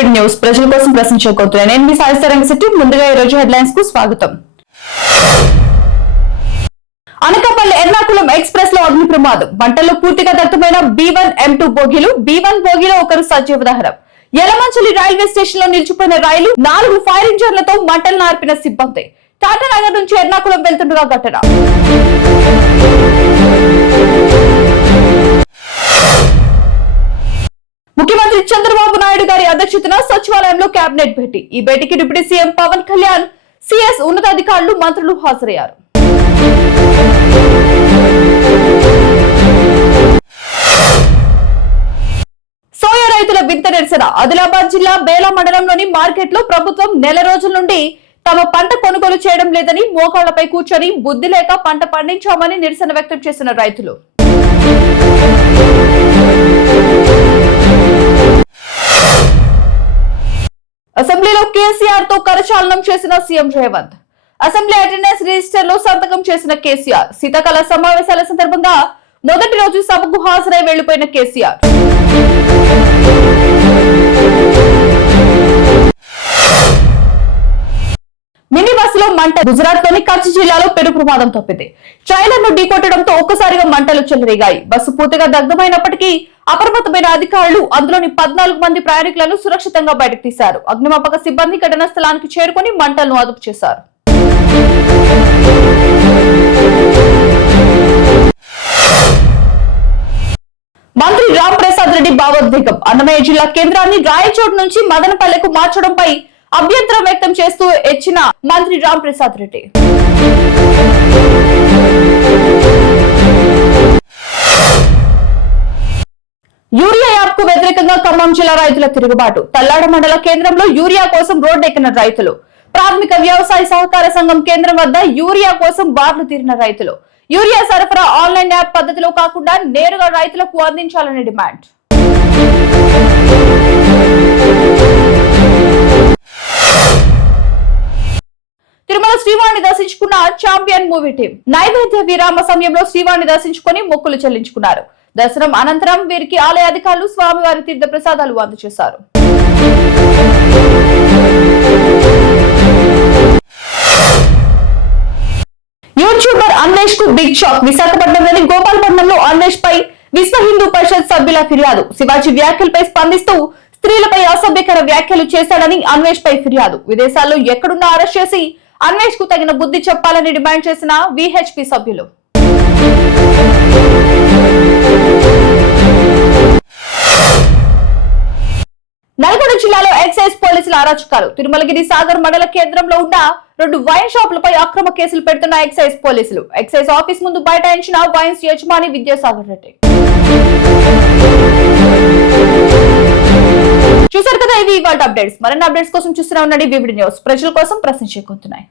Covid news ప్రజల కోసం ప్రశ్నించబోతున్నాను నేను మీ సాయిస్తరంగ శెట్టి ముందుగా ఈ రోజు హెడ్లైన్స్కు స్వాగతం. అనకాపల్లి ఎర్నాకుళం ఎక్స్ప్రెస్లో అగ్ని ప్రమాదం. మంటల్లో పూర్తిగా దగ్ధమైన బి వన్ ఎం టూ బోగీలు. బి వన్ బోగీలో ఒకరు సజీవ దహనం యలమంచలి రైల్వే స్టేషన్లో నిలిచిపోయిన రైలు నాలుగు ఫైర్ ఇంజన్లతో మంటలు నార్పిన సిబ్బంది. టాటానగర్ నుంచి ఎర్నాకుళం వెళ్తుండగా ఘటన. చంద్రబాబు నాయుడు గారి అధ్యక్షతన సచివాలయంలో కేబినెట్ భేటీ. ఈ భేటీకి deputy CM Pawan Kalyan CS ఉన్నతాధికారులు మంత్రులు హాజరయ్యారు. సోయా రైతుల వింత నిరసన. ఆదిలాబాద్ జిల్లా బేలా మండలంలోని మార్కెట్లో ప్రభుత్వం నెల రోజుల నుండి తమ పంట కొనుగోలు చేయడం లేదని మోకాళ్ళపై కూర్చొని బుద్ధి లేక పంట పండించామని నిరసన వ్యక్తం చేసిన రైతులు. అసెంబ్లీలో కేసీఆర్తో కరచాలనం చేసిన సీఎం రేవంత్. అసెంబ్లీ అటెండెన్స్ రిజిస్టర్లో సంతకం చేసిన కేసీఆర్. శీతాకాల సమావేశాల సందర్భంగా మొదటి రోజు సభకు హాజరై వెళ్ళిపోయిన కేసీఆర్. మినీ బస్సులో మంట గుజరాత్లోని కచ్ జిల్లాలో పెను ప్రమాదం తప్పింది. ట్రైలర్ను ఢీకొట్టడంతో ఒక్కసారిగా మంటలు చెలరేగాయి. బస్సు పూర్తిగా దగ్ధమైనప్పటికీ అప్రమత్తమైన అధికారులు అందులోని పద్నాలుగు మంది ప్రయాణికులను సురక్షితంగా బయటకు తీశారు. అగ్నిమాపక సిబ్బంది ఘటనా స్థలానికి చేరుకుని మంటలను అదుపు చేశారు. మంత్రి రామ్ ప్రసాద్ రెడ్డి భావోద్వేగం. అన్నమయ్య జిల్లా కేంద్రాన్ని రాయచోటు నుంచి మదనపల్లెకు మార్చడంపై అభ్యంతరం వ్యక్తం చేస్తూ ఇచ్చిన మంత్రి రామ్ ప్రసాద్ రెడ్డి. వ్యతిరేకంగా రైతుల తిరుగుబాటు. తల్లాడ మండల కేంద్రంలో యూరియా కోసం రోడ్డెక్కిన రైతులు. ప్రాథమిక వ్యవసాయ సహకార సంఘం కేంద్రం వద్ద యూరియా కోసం బార్లు తీరిన రైతులు. యూరియా సరఫరా ఆన్లైన్ యాప్ పద్ధతిలో కాకుండా నేరుగా రైతులకు అందించాలని డిమాండ్. తిరుమల శ్రీవాణి దర్శించుకున్న ఛాంపియన్ మూవీ టీం. నైవేద్య విరామ సమయంలో శ్రీవాణి దర్శించుకుని మొక్కులు చెల్లించుకున్నారు. దర్శనం అనంతరం వీరికి ఆలయ అధికారులు స్వామివారి తీర్థ ప్రసాదాలు అందజేశారు. యూట్యూబర్ అన్వేష్కు బిగ్ షాక్. విశాఖపట్నంలోని గోపాలపట్నంలో అన్వేష్ పై విశ్వ హిందూ పరిషత్ సభ్యుల ఫిర్యాదు. శివాజీ వ్యాఖ్యలపై స్పందిస్తూ స్త్రీలపై అసభ్యకర వ్యాఖ్యలు చేశాడని అన్వేష్ పై ఫిర్యాదు. విదేశాల్లో ఎక్కడున్నా అరెస్ట్ చేసి అన్వేష్కు తగిన బుద్ధి చెప్పాలని డిమాండ్ చేసిన విహెచ్పి సభ్యులు. ఎక్సైజ్ పోలీసుల అరాచకాలు తిరుమలగిరి సాగర్ మండల కేంద్రంలో ఉన్న రెండు వైన్ షాపులపై అక్రమ కేసులు పెడుతున్న ఎక్సైజ్ పోలీసులు. ఎక్సైజ్ ఆఫీస్ ముందు బైఠాయించిన వైన్స్ యజమాని విద్యాసాగర్ రెడ్డి. చూసారు కదా ఇవి ఇవాళ అప్డేట్స్ మరిన్ని అప్డేట్స్ కోసం చూస్తూనే ఉండండి. వివిడి న్యూస్. ప్రజల కోసం ప్రశ్నించుకుంటున్నాయి